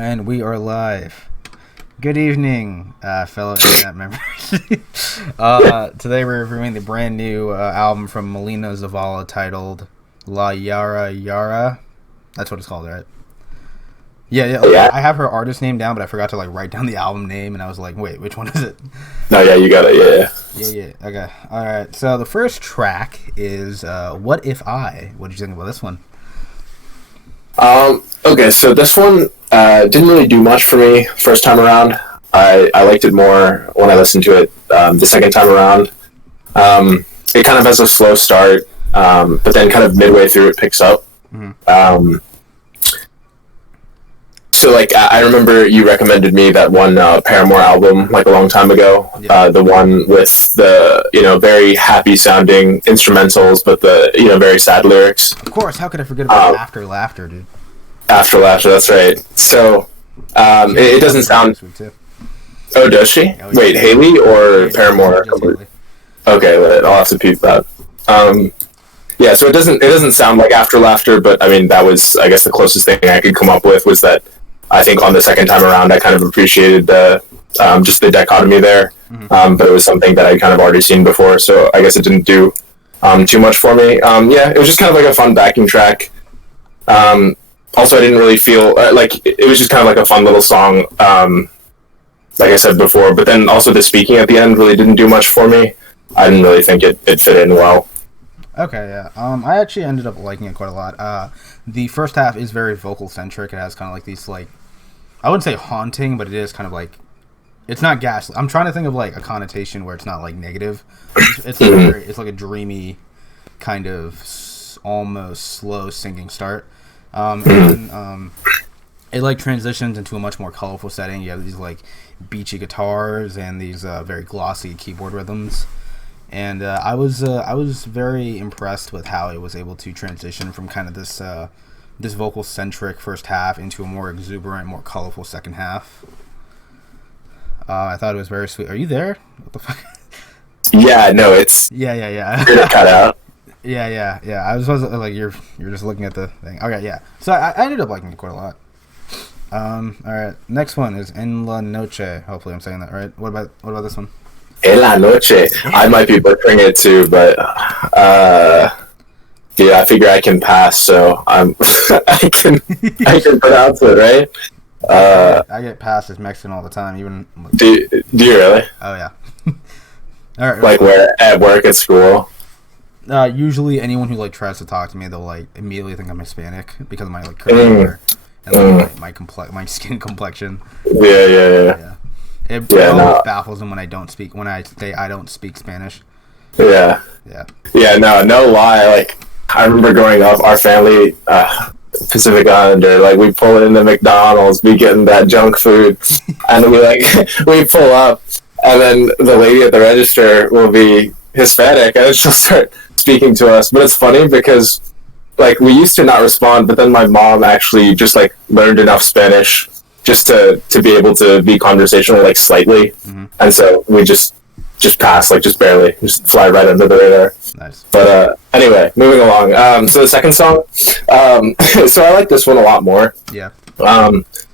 And we are live. Good evening, fellow internet members. Today we're reviewing the brand new album from Malena Zavala titled La Yarara. That's what it's called, right? Yeah. I have her artist name down, but I forgot to write down the album name, and I was like, wait, which one is it? No, yeah, you got it, Yeah. Okay. All right. So the first track is What If I? What did you think about this one? Okay, so this one didn't really do much for me first time around. I liked it more when I listened to it the second time around. It kind of has a slow start, but then kind of midway through it picks up. Mm-hmm. So, I remember you recommended me that one Paramore album, a long time ago. Yeah. The one with the, very happy-sounding instrumentals, but the, very sad lyrics. Of course, how could I forget about After Laughter, dude? After Laughter, that's right. So, it doesn't sound... Oh, does she? Oh, yeah. Wait, Haley or Paramore? Okay, I'll have to peep that. Yeah, so it doesn't sound like After Laughter, but, that was, I guess, the closest thing I could come up with was that I think on the second time around, I kind of appreciated just the dichotomy there, but it was something that I'd kind of already seen before, so I guess it didn't do too much for me. Yeah, it was just kind of a fun backing track. Also, I didn't really feel it was just kind of a fun little song, like I said before, but then also the speaking at the end really didn't do much for me. I didn't really think it fit in well. Okay, yeah. I actually ended up liking it quite a lot. The first half is very vocal-centric. It has kind of these, I wouldn't say haunting, but it is kind of it's not gas. I'm trying to think of, a connotation where it's not, negative. It's a dreamy, kind of almost slow singing start. And it, transitions into a much more colorful setting. You have these, beachy guitars and these very glossy keyboard rhythms. And I was very impressed with how it was able to transition from kind of this vocal-centric first half into a more exuberant, more colorful second half. I thought it was very sweet. Are you there? What the fuck? Yeah, no, it's... Yeah. Cut out. Yeah. I was you're just looking at the thing. Okay, yeah. So I ended up liking it quite a lot. All right. Next one is En La Noche. Hopefully I'm saying that right. What about this one? En La Noche. I might be butchering it too, but yeah, I figure I can pass, so I can pronounce it, right? I get passed as Mexican all the time, even. Do you really? Oh yeah. All right. Where at work, at school? Usually, anyone who tries to talk to me, they'll immediately think I'm Hispanic because of my curly hair and my skin complexion. Yeah. It baffles them when I say I don't speak Spanish. Yeah. No lie. I remember growing up, our family, Pacific Islander, we pull into McDonald's, be getting that junk food, and we pull up, and then the lady at the register will be Hispanic, and she'll start speaking to us. But it's funny because, we used to not respond, but then my mom actually just learned enough Spanish just to be able to be conversational, slightly. Mm-hmm. And so we just pass, just barely, just fly right under the radar. Nice. But anyway, moving along. So the second song, so I like this one a lot more. Yeah.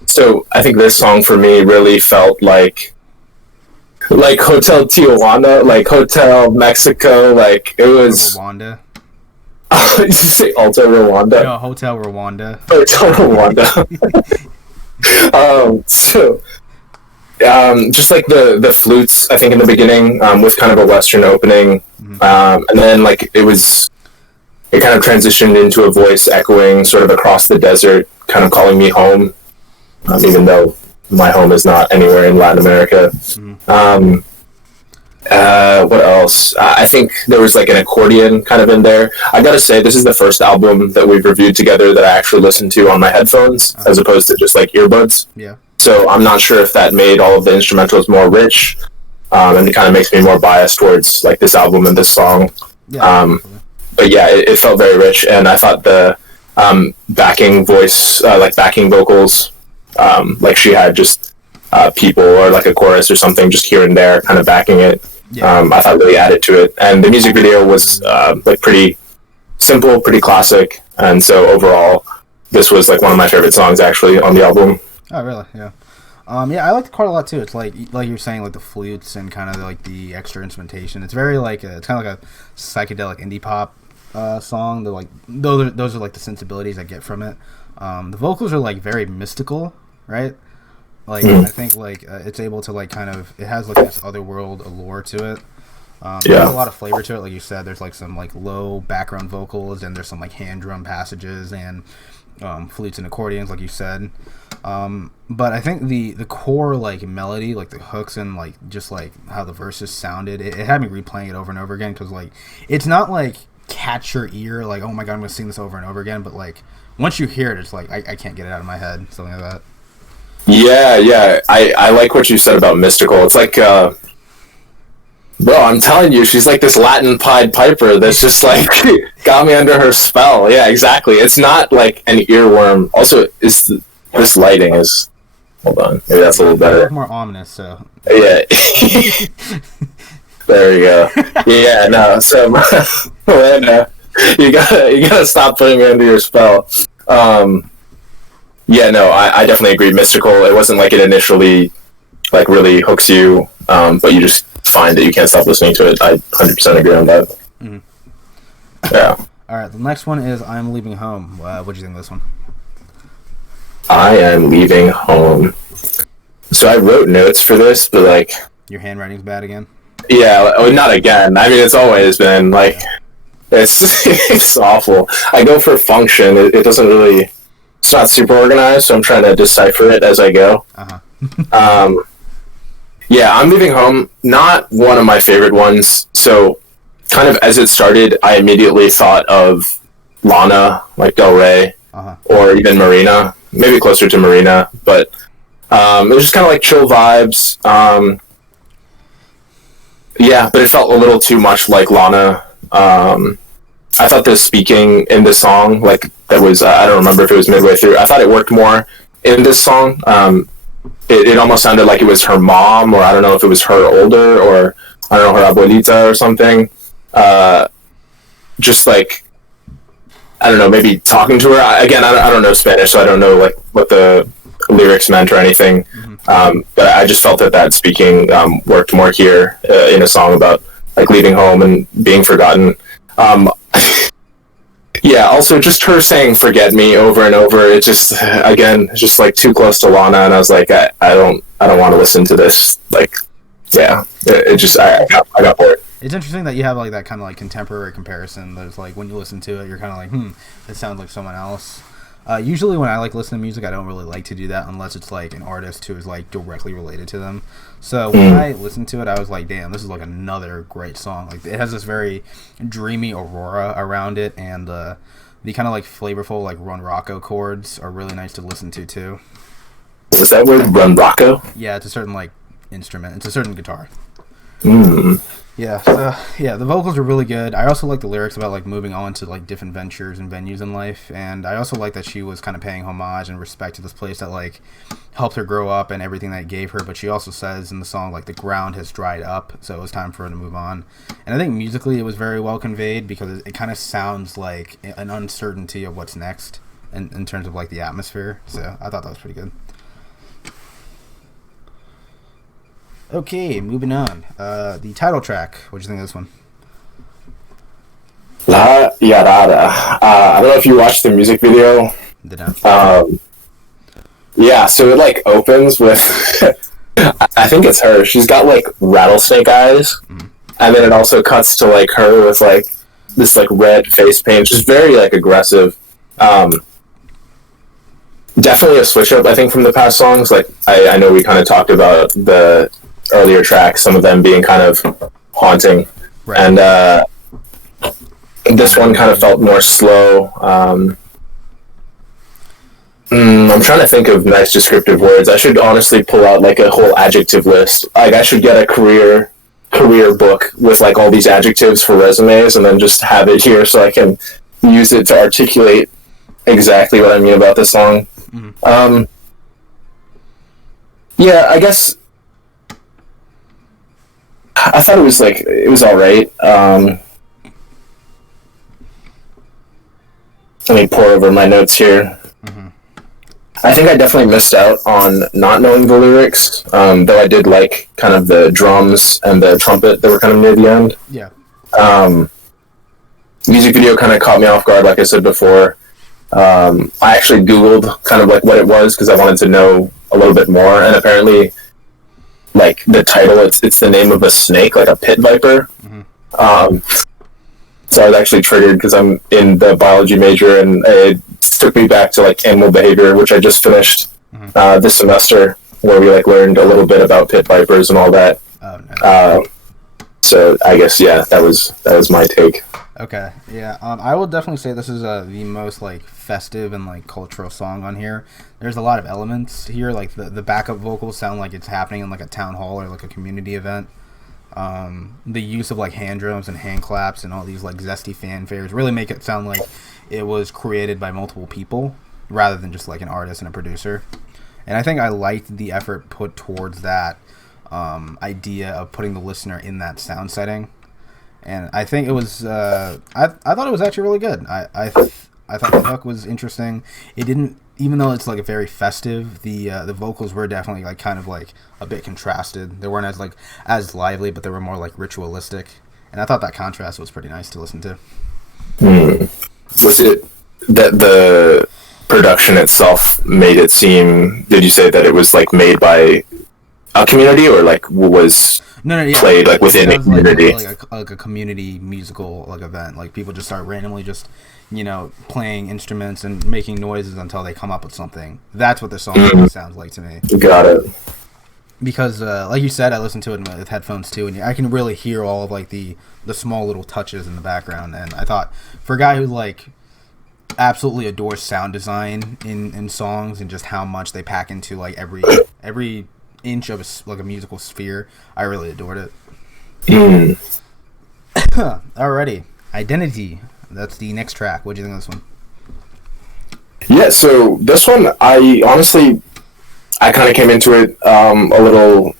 So I think this song for me really felt like Hotel Tijuana, Hotel Mexico, it was... Rwanda. Did you say Alta Rwanda? No, Hotel Rwanda. Hotel Rwanda. Just the flutes, I think in the beginning, with kind of a Western opening, and then it kind of transitioned into a voice echoing sort of across the desert, kind of calling me home, even though my home is not anywhere in Latin America. What else? I think there was an accordion kind of in there. I gotta say, this is the first album that we've reviewed together that I actually listened to on my headphones, as opposed to just earbuds. Yeah. So I'm not sure if that made all of the instrumentals more rich, and it kind of makes me more biased towards this album and this song. Yeah, but yeah, it felt very rich, and I thought the backing voice, backing vocals, she had just people or a chorus or something just here and there kind of backing it. Yeah. I thought really added to it, and the music video was pretty simple, pretty classic, and so overall this was one of my favorite songs actually on the album. Oh, really? Yeah. Yeah, I like the chord a lot too. It's like you're saying, like the flutes and kind of like the extra instrumentation. It's very like it's kind of like a psychedelic indie pop song. They're like those are like the sensibilities I get from it. The vocals are like very mystical, right? Like I think like it's able to like kind of it has like this otherworld allure to it. There's a lot of flavor to it, like you said. There's like some like low background vocals, and there's some like hand drum passages and flutes and accordions, like you said. But I think the core like melody, like the hooks and like just like how the verses sounded, it had me replaying it over and over again because like it's not like catch your ear, like oh my god I'm gonna sing this over and over again, but like once you hear it, it's like I can't get it out of my head, something like that. Yeah. I like what you said about mystical. It's like bro, I'm telling you, she's like this Latin Pied Piper that's just like got me under her spell. Yeah, exactly. It's not like an earworm. Also, this lighting is. Hold on, maybe that's a little better. More ominous, so. Yeah. There we go. Yeah, no. So, Malena, you gotta stop putting me under your spell. Yeah, no, I definitely agree. Mystical. It wasn't like it initially, like really hooks you, but you just find that you can't stop listening to it. I 100% agree on that. Mm-hmm. Yeah. All right, the next one is "I'm Leaving Home." What do you think of this one? I am leaving home. So I wrote notes for this, but like your handwriting's bad again. Yeah, not again. I mean, it's always been like it's awful. I go for function. It doesn't really. It's not super organized, so I'm trying to decipher it as I go. Yeah, I'm leaving home. Not one of my favorite ones. So, kind of as it started, I immediately thought of Lana, like Del Rey, or even Marina. Maybe closer to Marina, but it was just kind of like chill vibes. Yeah, but it felt a little too much like Lana. I thought the speaking in this song, like that was, I don't remember if it was midway through. I thought it worked more in this song. It almost sounded like it was her mom, or I don't know if it was her older, or I don't know, her abuelita or something. Just like, I don't know, maybe talking to her. Again, I don't know Spanish, so I don't know like what the lyrics meant or anything. But I just felt that speaking worked more here in a song about like leaving home and being forgotten. Yeah, also just her saying "forget me" over and over. It just, again, it's just like too close to Lana, and I was like, I don't want to listen to this. Like, yeah, it just I got bored. It's interesting that you have like that kind of like contemporary comparison. There's like when you listen to it, you're kind of like, it sounds like someone else. Usually when I like listen to music, I don't really like to do that unless it's like an artist who is like directly related to them. So when I listened to it, I was like, damn, this is like another great song. Like it has this very dreamy aurora around it, and the kind of like flavorful like Run Rocco chords are really nice to listen to too. Was that word, Run Rocco? Yeah, it's a certain like instrument. It's a certain guitar. Yeah, the vocals are really good. I also like the lyrics about like moving on to like different ventures and venues in life, and I also like that she was kind of paying homage and respect to this place that like helped her grow up and everything that it gave her. But she also says in the song like the ground has dried up, so it was time for her to move on. And I think musically it was very well conveyed because it kind of sounds like an uncertainty of what's next in terms of like the atmosphere. So I thought that was pretty good. Okay, moving on. The title track. What do you think of this one? La Yarara. I don't know if you watched the music video. Did not. Yeah, so it like opens with I think it's her. She's got like rattlesnake eyes, and then it also cuts to like her with like this like red face paint, just very like aggressive. Definitely a switch up, I think, from the past songs. Like I know we kind of talked about the earlier tracks, some of them being kind of haunting, right. And this one kind of felt more slow. I'm trying to think of nice descriptive words. I should honestly pull out like a whole adjective list. Like I should get a career book with like all these adjectives for resumes, and then just have it here so I can use it to articulate exactly what I mean about this song. Yeah, I guess I thought it was all right. Let me pour over my notes here. I think I definitely missed out on not knowing the lyrics, though I did like kind of the drums and the trumpet that were kind of near the end. Yeah. Music video kind of caught me off guard, like I said before. I actually Googled kind of like what it was because I wanted to know a little bit more, and apparently, like the title, it's the name of a snake, like a pit viper. Mm-hmm. So I was actually triggered because I'm in the biology major, and it took me back to like animal behavior, which I just finished this semester, where we like learned a little bit about pit vipers and all that. Oh, nice. So I guess that was my take. Okay, yeah, I will definitely say this is the most like festive and like cultural song on here. There's a lot of elements here, like the backup vocals sound like it's happening in like a town hall or like a community event. The use of like hand drums and hand claps and all these like zesty fanfares really make it sound like it was created by multiple people rather than just like an artist and a producer. And I think I liked the effort put towards that idea of putting the listener in that sound setting. And I think it was, I thought it was actually really good. I thought the hook was interesting. It didn't, even though it's like a very festive, the vocals were definitely like kind of like a bit contrasted. They weren't as lively, but they were more like ritualistic. And I thought that contrast was pretty nice to listen to. Was it that the production itself made it seem, did you say that it was like made by a community or like was... No, yeah, played like within a community, like a community musical like event. Like people just start randomly just playing instruments and making noises until they come up with something. That's what the song sounds like to me. Got it. Because like you said, I listened to it with headphones too, and I can really hear all of like the small little touches in the background. And I thought for a guy who like absolutely adores sound design in songs and just how much they pack into like every inch of a musical sphere, I really adored it. Alrighty, Identity. That's the next track. What do you think of this one? Yeah, so this one, I kind of came into it a little,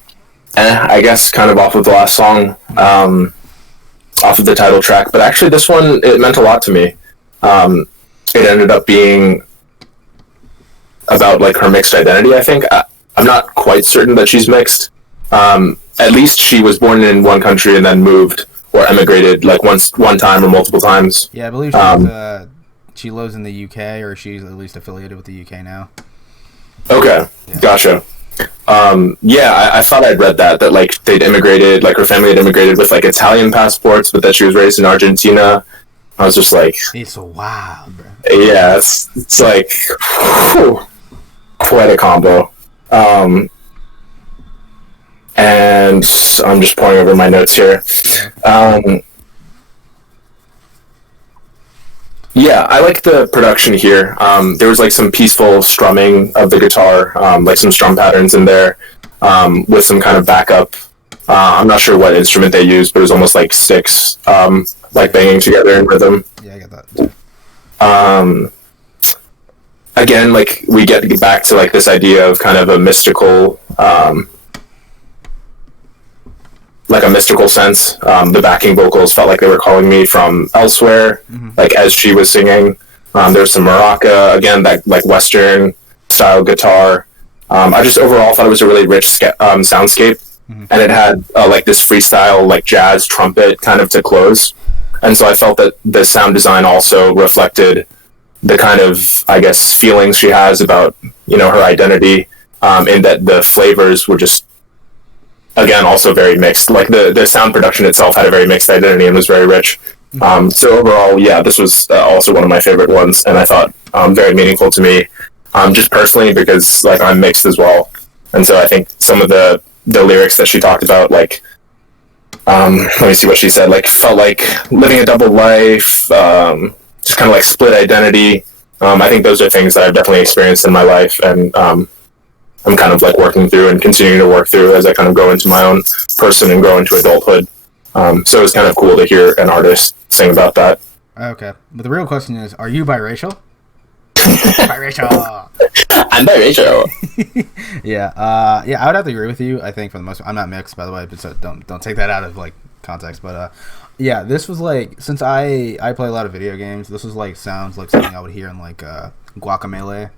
I guess, kind of off of the last song, off of the title track. But actually, this one, it meant a lot to me. It ended up being about like her mixed identity, I think. I'm not quite certain that she's mixed. At least she was born in one country and then moved or emigrated like one time or multiple times. Yeah, I believe she lives in the UK, or she's at least affiliated with the UK now. Okay, yeah. Gotcha. I thought I'd read that like they'd immigrated, like her family had immigrated with like Italian passports, but that she was raised in Argentina. I was just like... It's so wild, bro. Yeah, it's like... Whew, quite a combo. And I'm just pouring over my notes here. I like the production here. There was like some peaceful strumming of the guitar, like some strum patterns in there, with some kind of backup. I'm not sure what instrument they used, but it was almost like sticks, like banging together in rhythm. Yeah, I get that. Again, like we get back to like this idea of kind of a mystical, like a mystical sense. The backing vocals felt like they were calling me from elsewhere, like as she was singing. There's some maraca, again, that like Western style guitar. I just overall thought it was a really rich soundscape, and it had like this freestyle, like jazz trumpet kind of to close. And so I felt that the sound design also reflected the kind of, I guess, feelings she has about, her identity, in that the flavors were just, again, also very mixed. Like the sound production itself had a very mixed identity and was very rich. So overall, this was also one of my favorite ones, and I thought very meaningful to me, just personally, because like I'm mixed as well. And so I think some of the lyrics that she talked about, like, let me see what she said, like felt like living a double life, just kind of like split identity. I think those are things that I've definitely experienced in my life, and I'm kind of like working through and continuing to work through as I kind of go into my own person and grow into adulthood. So it was kind of cool to hear an artist sing about that. Okay, but the real question is, are you biracial? Biracial. I'm biracial. I would have to agree with you. I think for the most part, I'm not mixed, by the way, but so don't take that out of like context. But this was like, since I play a lot of video games, this was like sounds like something I would hear in like Guacamelee.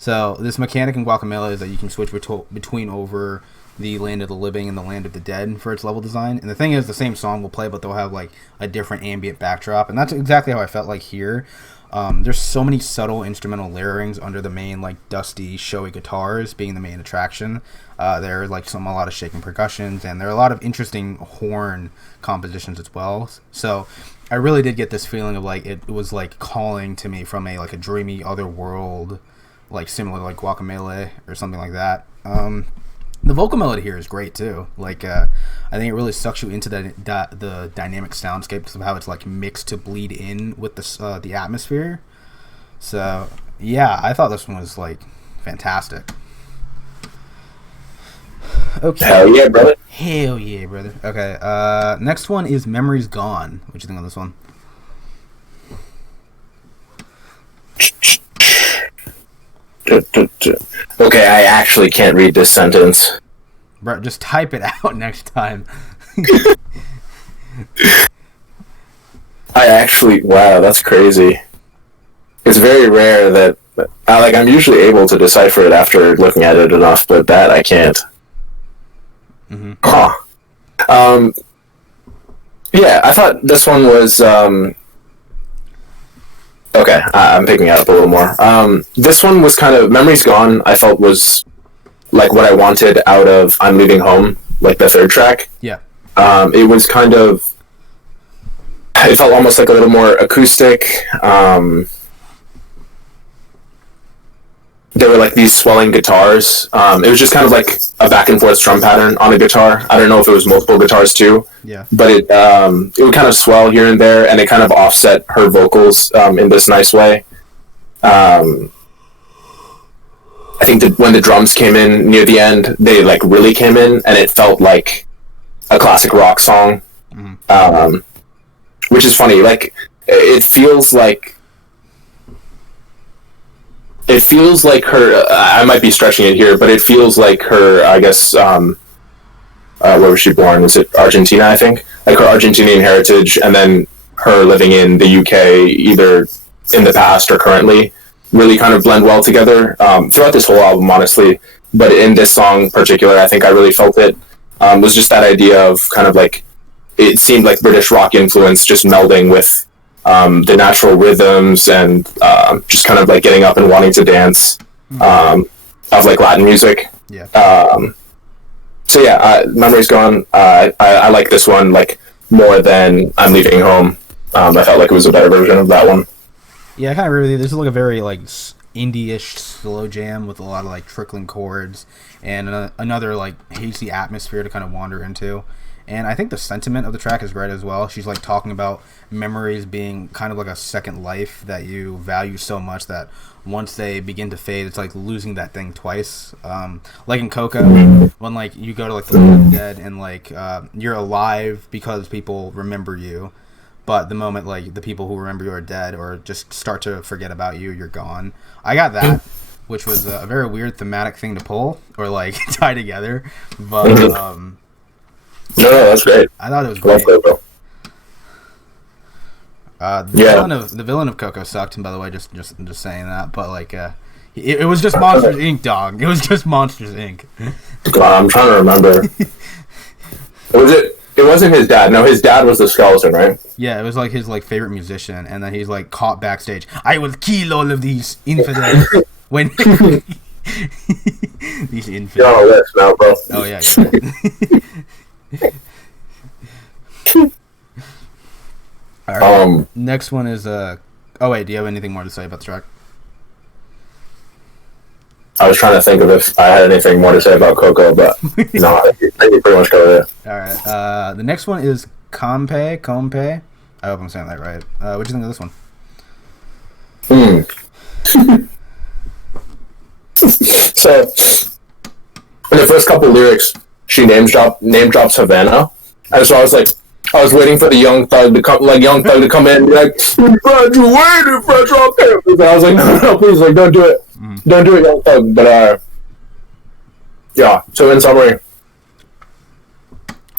So this mechanic in Guacamelee is that you can switch between over the land of the living and the land of the dead for its level design. And the thing is, the same song will play, but they'll have like a different ambient backdrop, and that's exactly how I felt like here. There's so many subtle instrumental layerings under the main like dusty, showy guitars being the main attraction. There are like a lot of shaking percussions, and there are a lot of interesting horn compositions as well. So I really did get this feeling of like it was like calling to me from a dreamy other world, like similar to like Guacamelee or something like that. The vocal melody here is great too. Like I think it really sucks you into the dynamic soundscape because of how it's like mixed to bleed in with the atmosphere. So yeah, I thought this one was like fantastic. Okay. Hell yeah, brother. Hell yeah, brother. Okay. Next one is Memories Gone. What do you think of this one? Okay, I actually can't read this sentence. Bro, just type it out next time. Wow, that's crazy. It's very rare that I'm usually able to decipher it after looking at it enough, but that I can't. Mm-hmm. Huh. Yeah, I thought this one was okay, I'm picking it up a little more. This one was kind of Memories Gone. I felt was like what I wanted out of I'm Leaving Home, like the third track. Yeah. It was kind of. It felt almost like a little more acoustic. There were like these swelling guitars. It was just kind of like a back and forth drum pattern on a guitar. I don't know if it was multiple guitars too. Yeah. But it would kind of swell here and there, and it kind of offset her vocals in this nice way. I think that when the drums came in near the end, they like really came in, and it felt like a classic rock song. Mm-hmm. Which is funny. Like it feels like her. I might be stretching it here, but it feels like her. I guess. Where was she born? Was it Argentina? I think like her Argentinian heritage, and then her living in the UK, either in the past or currently, really kind of blend well together throughout this whole album, honestly. But in this song in particular, I think I really felt it. Was just that idea of kind of like it seemed like British rock influence just melding with the natural rhythms and just kind of like getting up and wanting to dance of like Latin music. Yeah. So yeah, Memories Gone. I like this one like more than I'm Leaving Home. I felt like it was a better version of that one. Yeah, I kind of agree with you. This is like a very like indie-ish slow jam with a lot of like trickling chords and another like hazy atmosphere to kind of wander into. And I think the sentiment of the track is great as well. She's like talking about memories being kind of like a second life that you value so much that once they begin to fade, it's like losing that thing twice. Like in Coco, when like you go to like the Land of the Dead and like you're alive because people remember you, but the moment like the people who remember you are dead or just start to forget about you, you're gone. I got that, which was a very weird thematic thing to pull or like tie together, but no, that's great. I thought it was great. The villain of Coco sucked, and by the way, just saying that, but like it was just Monsters Inc., dog. It was just Monsters Inc. God, I'm trying to remember. It wasn't his dad. No, his dad was the skeleton, right? Yeah, it was like his like favorite musician, and then he's like caught backstage. I will kill all of these infidels when these infidels. You're on a list now, bro. Oh yeah. You're right. All right. Next one is oh wait, do you have anything more to say about the track? I was trying to think of if I had anything more to say about Coco, but no, I think you pretty much covered it. All right. The next one is COMPAY. I hope I'm saying that right. What do you think of this one? So, in the first couple lyrics, she name drops Havana, and so I was waiting for the young thug to come in and be like, "We graduated fresh off campus." And I was like, "No, please, like, don't do it, don't do it, young thug." But yeah. So in summary,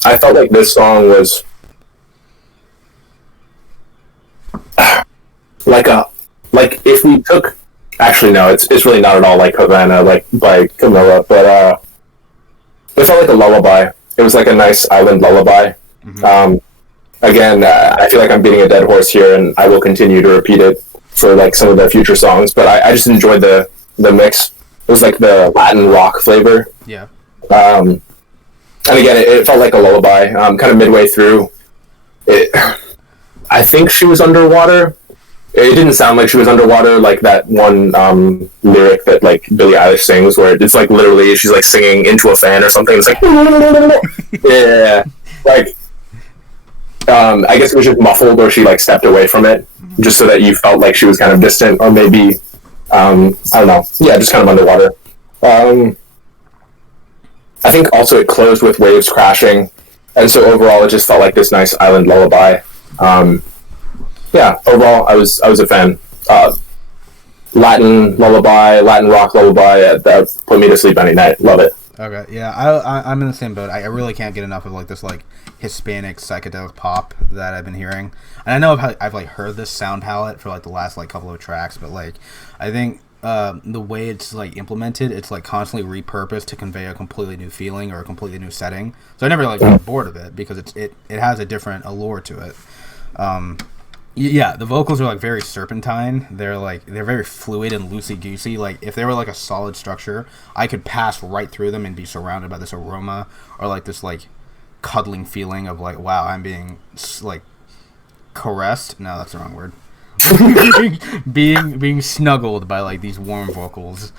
I felt like this song was like if we took actually no, it's really not at all like Havana, like by Camilla, but it felt like a lullaby. It was like a nice island lullaby. Mm-hmm. Again, I feel like I'm beating a dead horse here, and I will continue to repeat it for like some of the future songs. But I just enjoyed the mix. It was like the Latin rock flavor. Yeah. And again, it felt like a lullaby. Kind of midway through, I think she was underwater. It didn't sound like she was underwater, like that one lyric that like Billie Eilish sings, where it's like literally she's like singing into a fan or something. It's like yeah, like I guess it was just muffled, or she like stepped away from it, just so that you felt like she was kind of distant, or maybe I don't know, yeah, just kind of underwater. I think also it closed with waves crashing, and so overall it just felt like this nice island lullaby. Yeah, overall, I was a fan. Latin lullaby, Latin rock lullaby, that put me to sleep any night. Love it. Okay, yeah, I'm in the same boat. I really can't get enough of like this like Hispanic psychedelic pop that I've been hearing. And I know I've like heard this sound palette for like the last like couple of tracks, but like I think the way it's like implemented, it's like constantly repurposed to convey a completely new feeling or a completely new setting. So I never like get bored of it because it has a different allure to it. Yeah, the vocals are like very serpentine. They're very fluid and loosey goosey. Like if they were like a solid structure, I could pass right through them and be surrounded by this aroma or like this like cuddling feeling of like, wow, I'm being like caressed. No, that's the wrong word. being snuggled by like these warm vocals.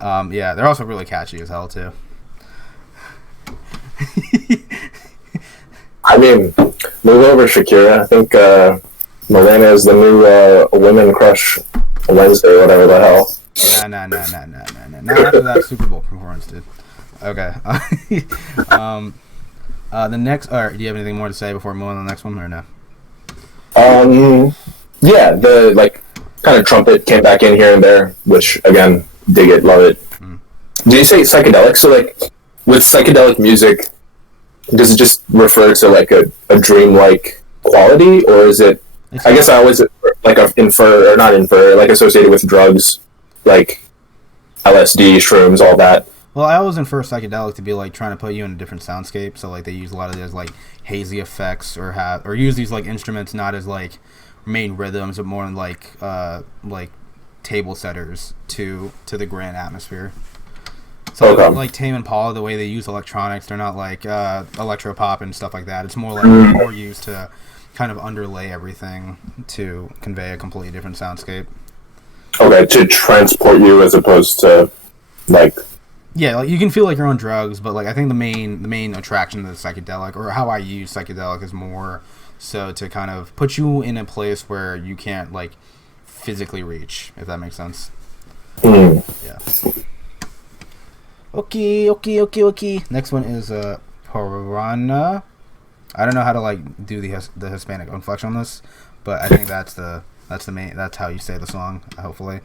Yeah, they're also really catchy as hell too. I mean, move over, Shakira. I think Malena is the new women crush Wednesday or whatever the hell. No. Not after that Super Bowl performance, dude. Okay. The next. All right. Do you have anything more to say before we move on to the next one, or no? Yeah, the like kind of trumpet came back in here and there, which again, dig it, love it. Did you say psychedelic? So like with psychedelic music, does it just refer to like a dream-like quality, or is it? I guess I always like associated with drugs, like LSD, shrooms, all that. Well, I always infer psychedelic to be like trying to put you in a different soundscape. So like they use a lot of those like hazy effects or use these like instruments not as like main rhythms, but more like table setters to the grand atmosphere. So like Tame Impala, the way they use electronics, they're not like electro pop and stuff like that. It's more like more used to kind of underlay everything to convey a completely different soundscape. Okay, to transport you as opposed to like. Yeah, like you can feel like you're on drugs, but like I think the main attraction to the psychedelic, or how I use psychedelic, is more so to kind of put you in a place where you can't like physically reach, if that makes sense. Yeah. Okay. Next one is Parana. I don't know how to like do the Hispanic inflection on this, but I think that's how you say the song. Hopefully,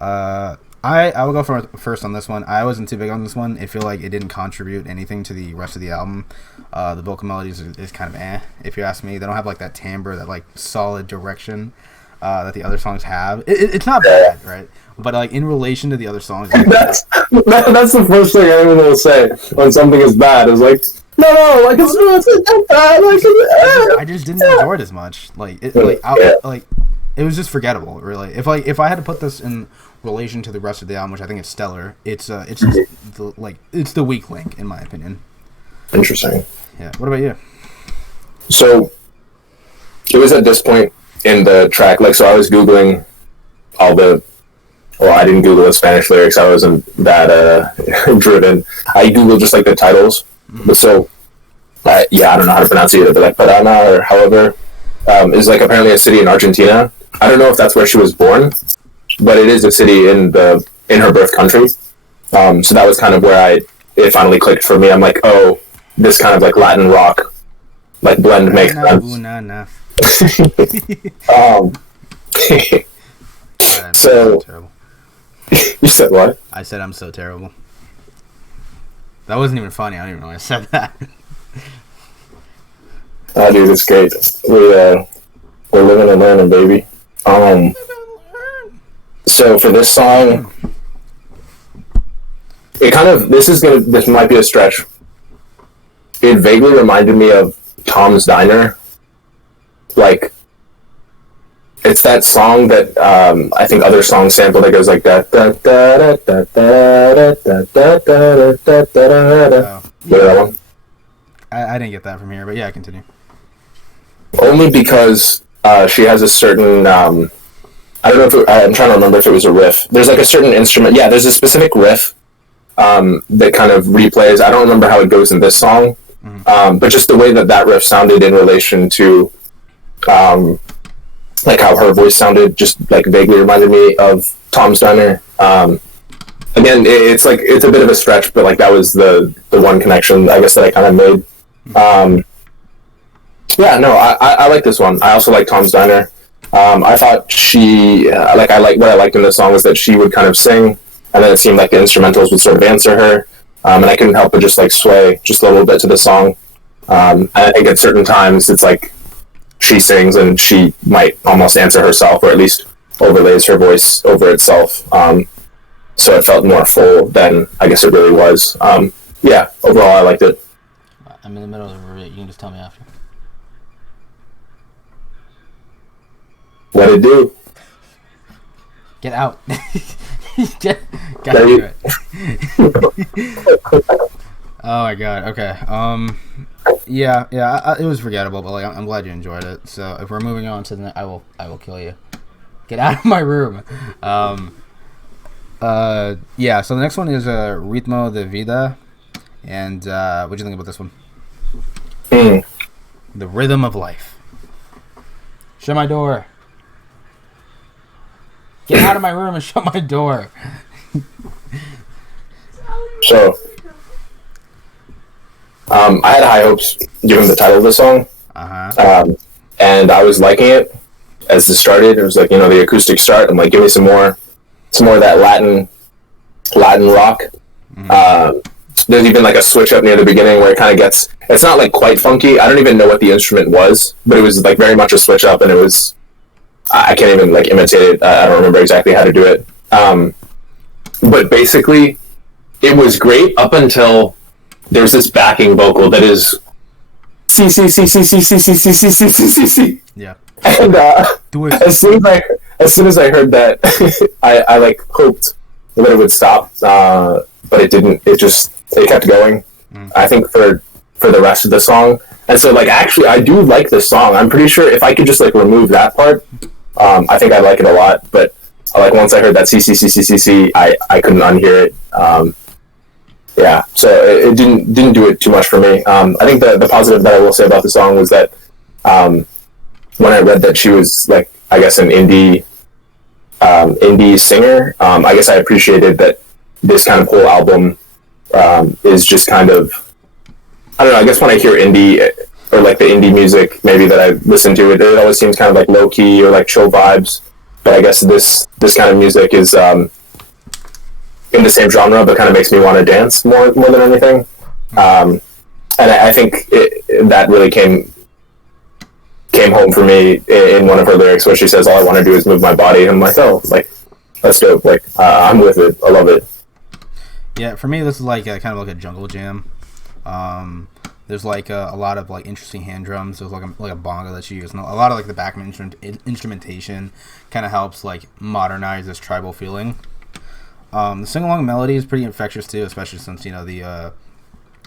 I will go first on this one. I wasn't too big on this one. I feel like it didn't contribute anything to the rest of the album. The vocal melodies is kind of if you ask me. They don't have like that timbre, that like solid direction that the other songs have. It's not bad, right? But like in relation to the other songs, that's the first thing anyone will say when something is bad. Is like. No, like it's not bad. Like I just didn't enjoy it as much. Like it was just forgettable. Really, if I had to put this in relation to the rest of the album, which I think is stellar, it's the weak link in my opinion. Interesting. Yeah. What about you? So it was at this point in the track, like, so I was googling all the. Well, I didn't Google the Spanish lyrics. I wasn't that driven. I Googled just like the titles. But so, I don't know how to pronounce it either, but like Parana or however, is like apparently a city in Argentina. I don't know if that's where she was born, but it is a city in her birth country. So that was kind of where it finally clicked for me. I'm like, oh, this kind of like Latin rock, like blend makes sense. So you said what? I said I'm so terrible. That wasn't even funny. I don't even know why I said that. Oh, dude, it's great. We're living and learning, baby. So for this song, this might be a stretch. It vaguely reminded me of Tom's Diner. Like, it's that song that I think other songs sample that goes like da da da da da da da da da da da. That one? I didn't get that from here, but yeah, continue. Only because she has a certain I don't know if I'm trying to remember if it was a riff. There's like a certain instrument. Yeah, there's a specific riff that kind of replays. I don't remember how it goes in this song, but just the way that riff sounded in relation to like how her voice sounded, just like vaguely reminded me of Tom's Diner. Again, it's a bit of a stretch, but like that was the one connection I guess that I kind of made. Yeah, no, I like this one. I also like Tom's Diner. I thought what I liked in the song was that she would kind of sing, and then it seemed like the instrumentals would sort of answer her, and I couldn't help but just like sway just a little bit to the song. And I think at certain times it's like she sings and she might almost answer herself, or at least overlays her voice over itself. So it felt more full than I guess it really was. Yeah, overall I liked it. I'm in the middle of it. You can just tell me after. What it do? Get out. Gotta do it. Oh my god. Okay. Yeah. It was forgettable, but like I'm glad you enjoyed it. So if we're moving on to the, I will kill you. Get out of my room. Yeah. So the next one is RITMO the VIDA, and what do you think about this one? The Rhythm of Life. Shut my door. Get out of my room and shut my door. So, I had high hopes given the title of the song, and I was liking it as it started. It was like, the acoustic start. I'm like, give me some more of that Latin rock. There's even like a switch up near the beginning where it kind of gets. It's not like quite funky. I don't even know what the instrument was, but it was like very much a switch up, and it was. I can't even like imitate it. I don't remember exactly how to do it. But basically, it was great up until there's this backing vocal that is C. Yeah. And as soon as I heard that, I like hoped that it would stop, but it didn't. It kept going. I think for the rest of the song, and so like actually I do like this song. I'm pretty sure if I could just like remove that part. I think I like it a lot, but like once I heard that C, I couldn't unhear it. Yeah, so it didn't do it too much for me. I think the positive that I will say about the song was that when I read that she was like I guess an indie singer, I guess I appreciated that this kind of whole album is just kind of I don't know. I guess when I hear indie. Or like the indie music maybe that I listen to, it always seems kind of like low key or like chill vibes. But I guess this kind of music is in the same genre, but kind of makes me want to dance more than anything. And I think that really came home for me in one of her lyrics where she says, "All I want to do is move my body." And I'm like, oh, like that's dope. Like I'm with it. I love it. Yeah, for me, this is like kind of like a jungle jam. There's like a lot of like interesting hand drums. There's like a bongo that she used. And a lot of like the back instrumentation kind of helps like modernize this tribal feeling. The sing along melody is pretty infectious too, especially since the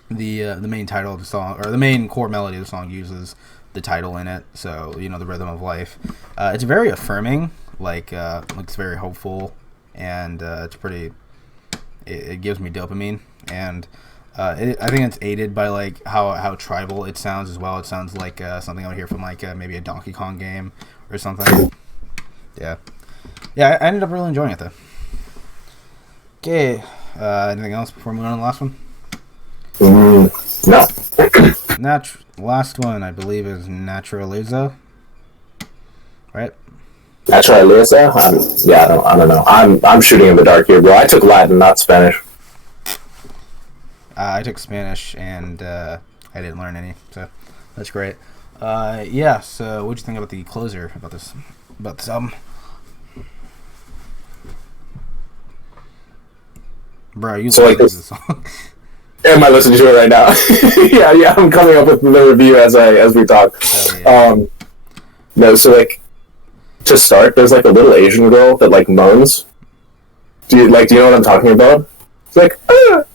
main title of the song or the main core melody of the song uses the title in it. So the Rhythm of Life. It's very affirming. Like it's very hopeful, and it's pretty. It gives me dopamine and. I think it's aided by like how tribal it sounds as well. It sounds like something I would hear from like maybe a Donkey Kong game or something. Yeah, I ended up really enjoying it though. Okay, anything else before moving on to the last one? No. Last one I believe is Naturaleza. Right? Naturaleza? Yeah, I don't know. I'm shooting in the dark here, bro. I took Latin, not Spanish. I took Spanish and I didn't learn any, so that's great. Yeah. So, what'd you think about the closer about this album? Bro, you So like like this song? am I listening to it right now? yeah. I'm coming up with the review as we talk. Yeah. No, so like to start, there's like a little Asian girl that like moans. Do you know what I'm talking about? It's like. I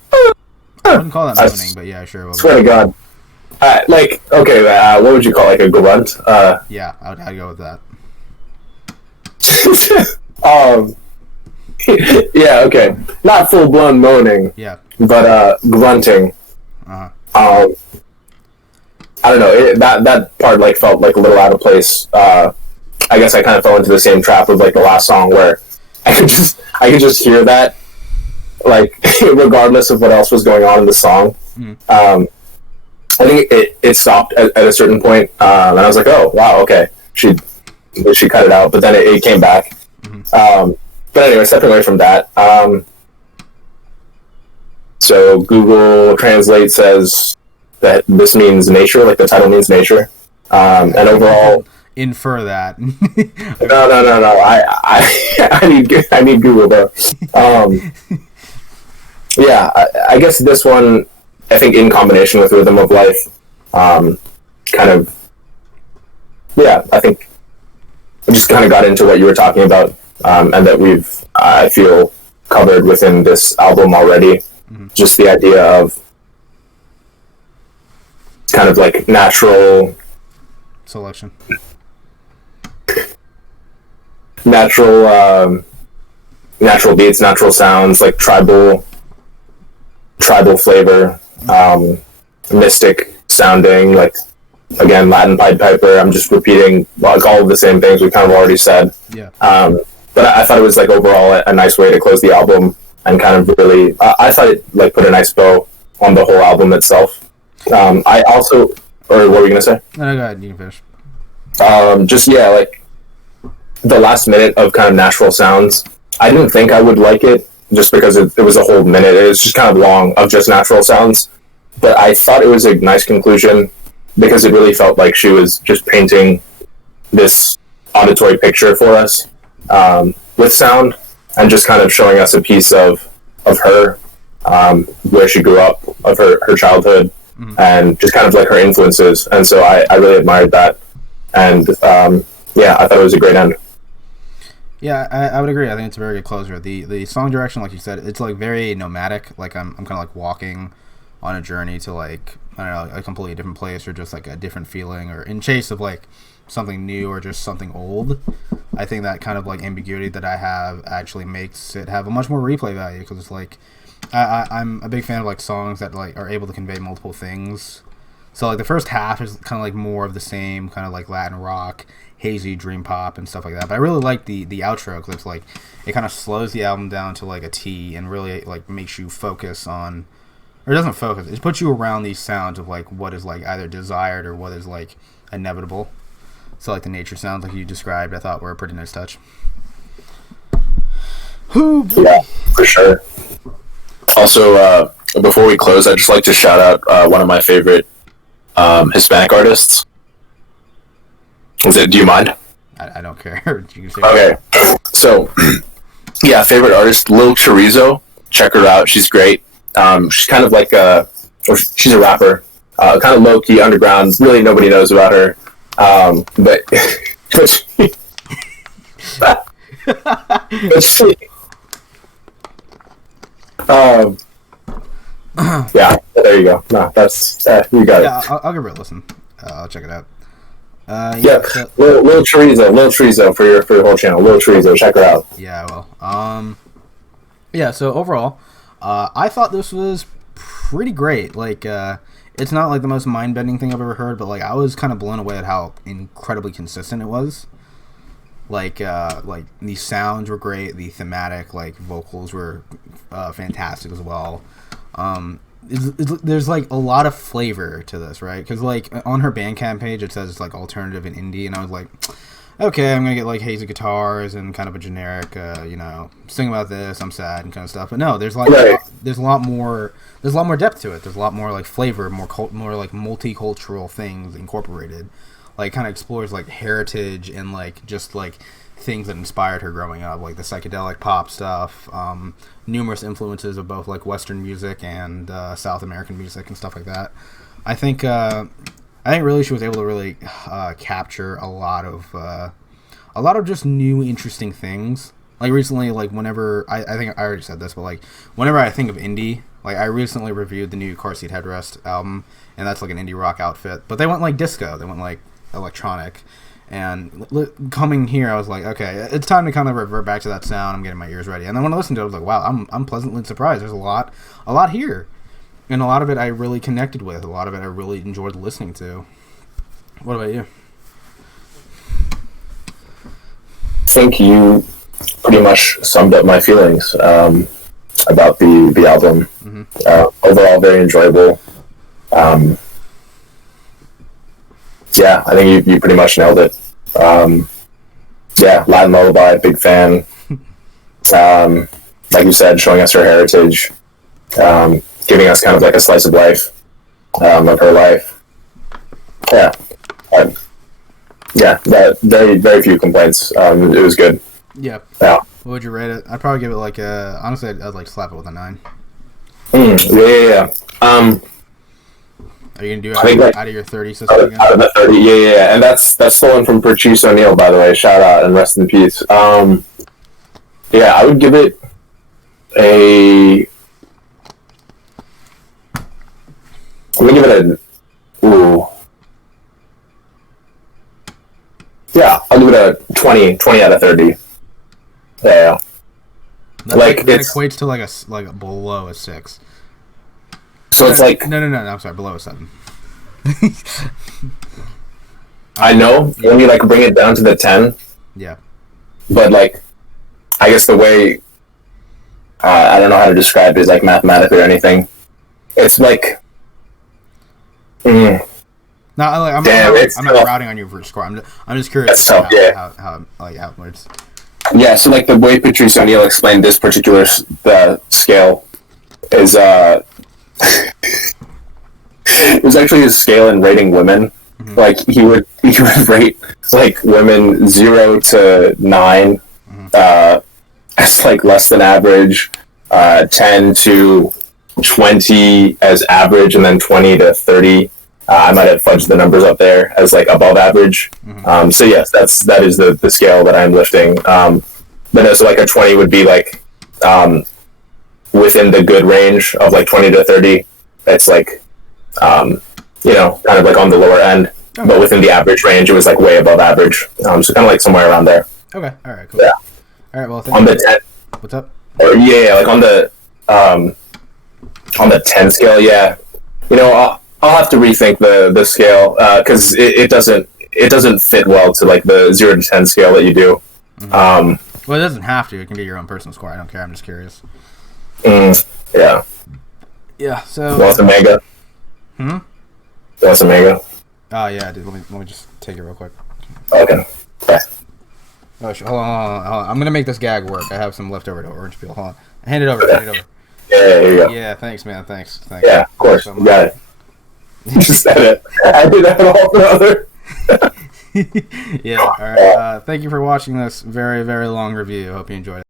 wouldn't call that moaning, but yeah, sure. Swear to God. Like, okay, what would you call it, like a grunt? Yeah, I'd go with that. Yeah, okay. Not full blown moaning. Yeah. But grunting. Uh-huh. I don't know. That part like felt like a little out of place. I guess I kind of fell into the same trap of like the last song where I could just hear that, like regardless of what else was going on in the song. Mm. I think it stopped at a certain point, and I was like, oh wow, okay, she cut it out, but then it came back. Mm-hmm. But anyway, stepping away from that. So Google Translate says that this means nature, like the title means nature, and overall. Infer that. No. I need Google though. Yeah, I guess this one, I think in combination with Rhythm of Life, kind of, yeah, I think I just kind of got into what you were talking about, and that we've, I feel, covered within this album already. Mm-hmm. Just the idea of kind of like natural selection. Natural beats, natural sounds, like tribal flavor, mystic sounding, like again Latin Pied Piper. I'm just repeating like all of the same things we kind of already said. Yeah. But I thought it was like overall a nice way to close the album and kind of really I thought it like put a nice bow on the whole album itself. I also, or what were you gonna say? No, go ahead. You can finish. Just yeah, like the last minute of kind of natural sounds. I didn't think I would like it just because it was a whole minute. It was just kind of long of just natural sounds. But I thought it was a nice conclusion because it really felt like she was just painting this auditory picture for us with sound and just kind of showing us a piece of her, where she grew up, of her childhood, and just kind of like her influences. And so I really admired that. And yeah, I thought it was a great end. Yeah, I would agree. I think it's a very good closer. The song direction, like you said, it's like very nomadic. Like I'm kind of like walking on a journey to like, I don't know, a completely different place or just like a different feeling or in chase of like something new or just something old. I think that kind of like ambiguity that I have actually makes it have a much more replay value because it's like I'm a big fan of like songs that like are able to convey multiple things. So like the first half is kind of like more of the same kind of like Latin rock, hazy dream pop and stuff like that. But I really like the outro because it's like it kind of slows the album down to like a T and really like makes you focus on, or it doesn't focus, it puts you around these sounds of like what is like either desired or what is like inevitable. So like the nature sounds like you described, I thought were a pretty nice touch. Yeah, for sure. Also, before we close, I'd just like to shout out one of my favorite Hispanic artists. Do you mind? I don't care. You can say okay. So, yeah, favorite artist, Lil Chorizo. Check her out. She's great. She's kind of like she's a rapper. Kind of low-key, underground. Really nobody knows about her. But she yeah, there you go. No, that's you got it. Yeah, I'll give her a listen. I'll check it out. Yeah, so, Lil Chorizo for your whole channel. Lil Chorizo, check her out. Yeah, well, yeah. So overall, I thought this was pretty great. Like, it's not like the most mind-bending thing I've ever heard, but like I was kind of blown away at how incredibly consistent it was. Like the sounds were great. The thematic like vocals were fantastic as well. There's like a lot of flavor to this, right? Because like on her Bandcamp page it says it's like alternative and indie, and I was like, okay, I'm gonna get like hazy guitars and kind of a generic sing about this, I'm sad and kind of stuff. But no, there's like there's a lot more depth to it. There's a lot more like flavor, more like multicultural things incorporated. like kind of explores like heritage and like just like things that inspired her growing up, like the psychedelic pop stuff, numerous influences of both like Western music and South American music and stuff like that. I think really she was able to really capture a lot of just new interesting things. Like recently, like whenever I think I already said this, but like whenever I think of indie, like I recently reviewed the new Car Seat Headrest album, and that's like an indie rock outfit, but they went like disco, they went like electronic, and coming here I was like, okay, it's time to kind of revert back to that sound. I'm getting my ears ready, and then when I listened to it I was like, wow, I'm pleasantly surprised. There's a lot here, and a lot of it I really connected with, a lot of it I really enjoyed listening to. What about you? I think you pretty much summed up my feelings about the album. Overall, very enjoyable. Yeah, I think you pretty much nailed it. Yeah, Latin Lullaby, big fan. Like you said, showing us her heritage, giving us kind of like a slice of life, of her life. Yeah. Yeah, very, very few complaints. It was good. Yeah. Yeah. What would you rate it? I'd probably give it like honestly, I'd like slap it with a 9. Yeah. Are you gonna do it out of your 30 system again? Out of the 30, yeah. And that's stolen from Patrice O'Neill, by the way. Shout out and rest in peace. Yeah, I would give it I'm gonna give it yeah, I'll give it a 20 out of 30. Yeah. That equates to like a below a 6. So it's like no, I'm sorry, below a 7. I know when you like bring it down to the 10. Yeah. But like, I guess the way I don't know how to describe it, like mathematically or anything. It's like. No, I'm not routing on you for a score. I'm just curious how it works. Yeah, so like the way Patrice O'Neill explained this particular scale is it was actually a scale in rating women. Mm-hmm. Like he would rate like women 0 to 9 as like less than average, 10 to 20 as average, and then 20 to 30. I might have fudged the numbers up there as like above average. Mm-hmm. So yes, that is the scale that I'm lifting. But as like a 20 would be like within the good range of like 20 to 30. It's like kind of like on the lower end. Okay. But within the average range, it was like way above average. So kind of like somewhere around there. Okay. All right. Cool. Yeah. All right. Well, on the 10. What's up? Or yeah, like on the 10 scale. Yeah. I'll have to rethink the scale because it doesn't fit well to like the 0 to 10 scale that you do. Mm-hmm. Well, it doesn't have to. It can be your own personal score. I don't care. I'm just curious. Yeah. Yeah. So. You want some mango? You want some mango? Oh yeah, dude. Let me just take it real quick. Okay. Okay. Oh, hold on. I'm gonna make this gag work. I have some leftover orange peel. Hold on. Hand it over. Yeah, here you go. Yeah. Thanks, man. Thanks. Yeah, of course. You got it. You just said it. I did that all for other. Yeah. All right. Thank you for watching this very, very long review. Hope you enjoyed it.